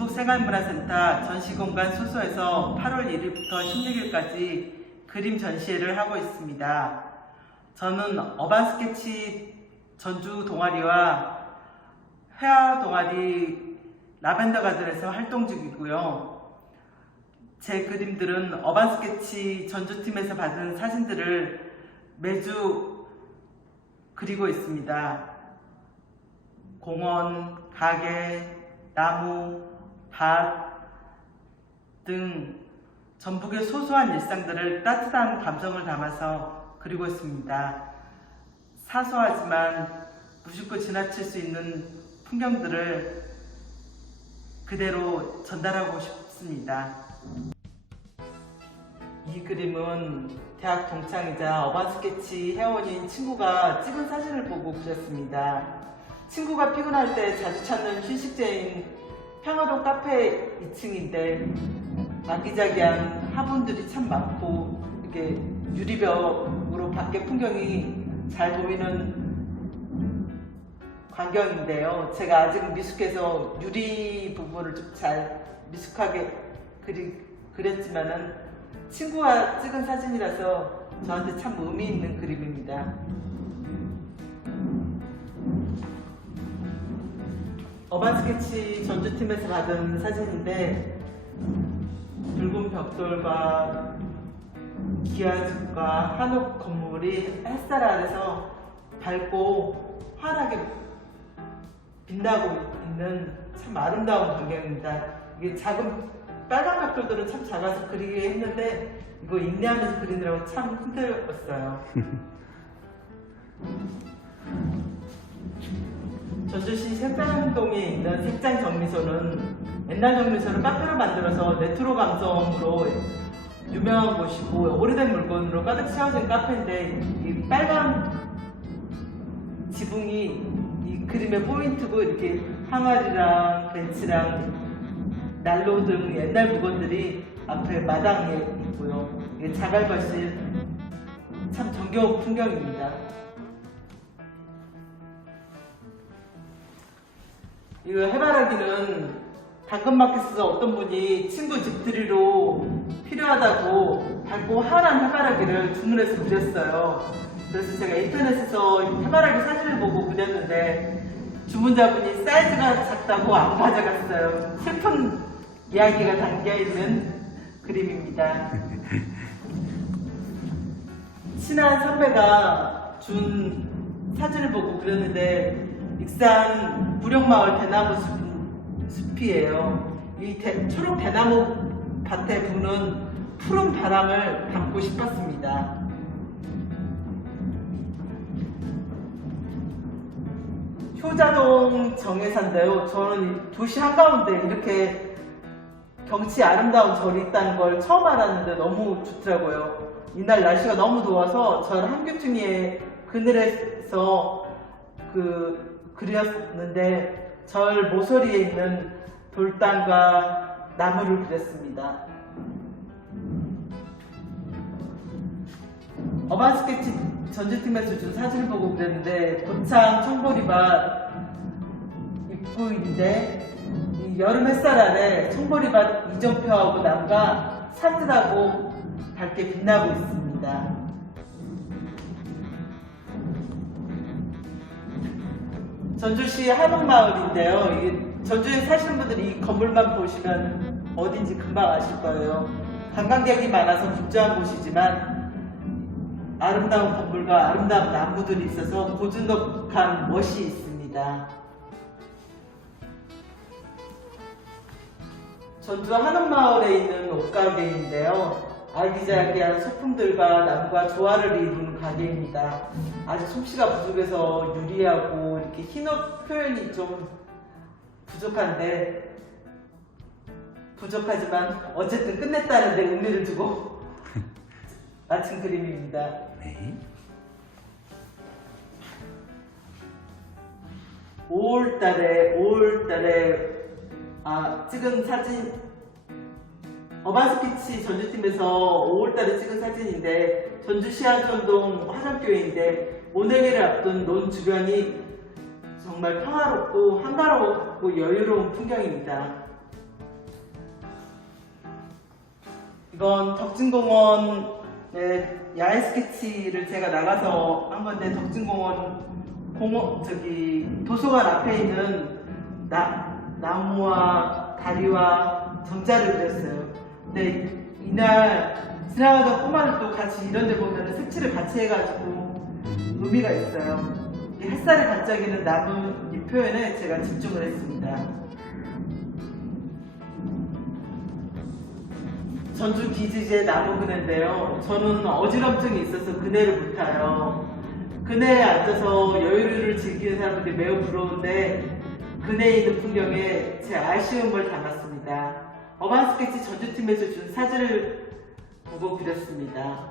진북생활문화센터 전시공간 소소에서 8월 1일부터 16일까지 그림 전시회를 하고 있습니다. 저는 어반 스케치 전주 동아리와 회화 동아리 라벤더 가든에서 활동 중이고요. 제 그림들은 어반 스케치 전주팀에서 받은 사진들을 매주 그리고 있습니다. 공원, 가게, 나무, 밭 등 전북의 소소한 일상들을 따뜻한 감성을 담아서 그리고 있습니다. 사소하지만 무심코 지나칠 수 있는 풍경들을 그대로 전달하고 싶습니다. 이 그림은 대학 동창이자 어반 스케치 회원인 친구가 찍은 사진을 보고 그렸습니다. 친구가 피곤할 때 자주 찾는 휴식지인 평화동 카페 2층인데 아기자기한 화분들이 참 많고 이렇게 유리벽으로 밖에 풍경이 잘 보이는 광경인데요. 제가 아직 미숙해서 유리 부분을 좀 잘 미숙하게 그리, 그렸지만은 친구가 찍은 사진이라서 저한테 참 의미 있는 그림입니다. 어반 스케치 전주팀에서 받은 사진인데 붉은 벽돌과 기와집과 한옥 건물이 햇살 아래서 밝고 환하게 빛나고 있는 참 아름다운 광경입니다. 이게 작은 빨간 벽돌들은 참 작아서 그리기 했는데 이거 인내하면서 그리느라고 참 힘들었어요. 전주시 색장동에 있는 색장 정미소는 옛날 정미소를 카페로 만들어서 레트로 감성으로 유명한 곳이고 오래된 물건으로 가득 채워진 카페인데 이 빨간 지붕이 이 그림의 포인트고 이렇게 항아리랑 벤치랑 난로 등 옛날 물건들이 앞에 마당에 있고요. 이게 자갈거실 참 정겨운 풍경입니다. 이거 해바라기는 당근마켓에서 어떤 분이 친구 집들이로 필요하다고 밝고 하얀 해바라기를 주문해서 그렸어요. 그래서 제가 인터넷에서 해바라기 사진을 보고 그렸는데 주문자분이 사이즈가 작다고 안 가져갔어요. 슬픈 이야기가 담겨 있는 그림입니다. 친한 선배가 준 사진을 보고 그렸는데 익산 부령마을 대나무 숲, 이에요이 대- 초록 대나무 밭에 부는 푸른 바람을 담고 싶었습니다. 효자동 정회사인데요. 저는 이 도시 한가운데 이렇게 경치 아름다운 절이 있다는 걸 처음 알았는데 너무 좋더라고요. 이날 날씨가 너무 더워서 절 한규퉁이의 그늘에서 그 그렸는데 절 모서리에 있는 돌담과 나무를 그렸습니다. 어반 스케치 전주팀에서 준 사진을 보고 그랬는데 고창 청보리밭 입구인데 이 여름 햇살 아래 청보리밭 이정표하고 나무가 산뜻하고 밝게 빛나고 있습니다. 전주시 한옥마을인데요. 전주에 사시는 분들이 이 건물만 보시면 어딘지 금방 아실 거예요. 관광객이 많아서 분주한 곳이지만 아름다운 건물과 아름다운 나무들이 있어서 고즈넉한 멋이 있습니다. 전주 한옥마을에 있는 옷가게인데요. 아기자기한 소품들과 나무가 조화를 이루는 가게입니다. 아직 솜씨가 부족해서 유리하고 이렇게 흰옷 표현이 좀 부족한데 부족하지만 어쨌든 끝냈다는 데 의미를 두고 마친 그림입니다. 네. 5월달에 5월달에 아 찍은 사진 어반 스피치 전주팀에서 5월달에 찍은 사진인데 전주시 하전동 화장교회인데 모내기를 앞둔 논 주변이 정말 평화롭고 한가롭고 여유로운 풍경입니다. 이건 덕진공원의 야외 스케치를 제가 나가서 한 건데 덕진공원 공원 저기 도서관 앞에 있는 나, 나무와 다리와 정자를 그렸어요. 근데 이날 지나가던 꼬마들도 같이 이런 데 보면 색칠을 같이 해가지고 의미가 있어요. 이 햇살이 반짝이는 나무 이 표현에 제가 집중을 했습니다. 전주 기지제 나무 그네인데요. 저는 어지럼증이 있어서 그네를 못 타요. 그네에 앉아서 여유를 즐기는 사람들이 매우 부러운데 그네에 있는 풍경에 제 아쉬움을 담았습니다. 어반 스케치 전주팀에서 준 사진을 보고 그렸습니다.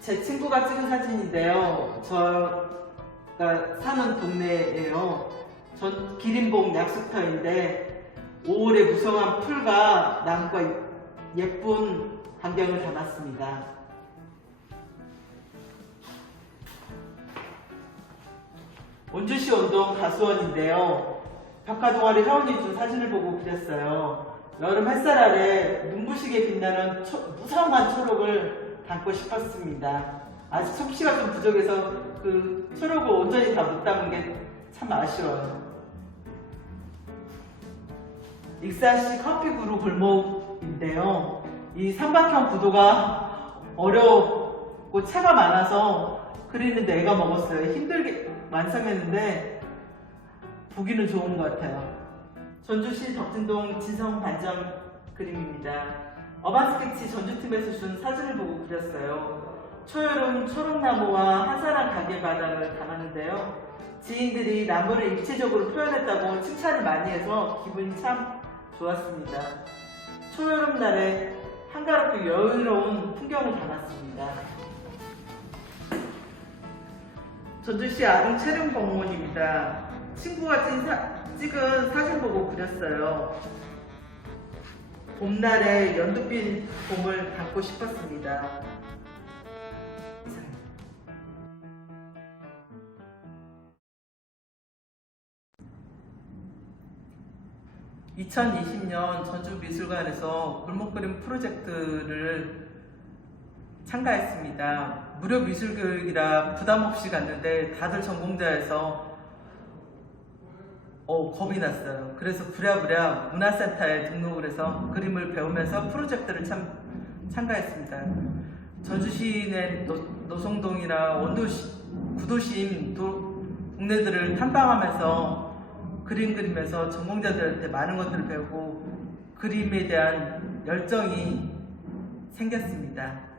제 친구가 찍은 사진인데요. 저가 사는 동네예요. 전 기린봉 약수터인데 5월의 무성한 풀과 나무가 예쁜 광경을 담았습니다. 원주시 원동 가수원인데요. 벽화 동아리 회원이 준 사진을 보고 그렸어요. 여름 햇살 아래 눈부시게 빛나는 초- 무성한 초록을 담고 싶었습니다. 아직 솜씨가 좀 부족해서 그 초록을 온전히 다 못 담은 게 참 아쉬워요. 익산시 커피구루 골목인데요. 이 삼각형 구도가 어렵고 차가 많아서 그리는데 애가 먹었어요. 힘들게 완성했는데 보기는 좋은 것 같아요. 전주시 덕진동 진성 반점 그림입니다. 어반 스케치 전주팀에서 준 사진을 보고 그렸어요. 초여름 초록나무와 한산한 가게 바닥을 담았는데요. 지인들이 나무를 입체적으로 표현했다고 칭찬을 많이 해서 기분이 참 좋았습니다. 초여름 날에 한가롭고 여유로운 풍경을 담았습니다. 전주시 아동 체험 공원입니다. 친구가 찍은, 사, 찍은 사진 보고 그렸어요. 봄날에 연두빛 봄을 담고 싶었습니다. 이상입니다. 2020년 전주미술관에서 골목그림 프로젝트를 참가했습니다. 무료 미술교육이라 부담 없이 갔는데 다들 전공자여서 어, 겁이 났어요. 그래서 부랴부랴 문화센터에 등록을 해서 그림을 배우면서 프로젝트를 참, 참가했습니다. 전주시 내 노, 노송동이나 원도시, 구도심 도, 동네들을 탐방하면서 그림 그리면서 전공자들한테 많은 것들을 배우고 그림에 대한 열정이 생겼습니다.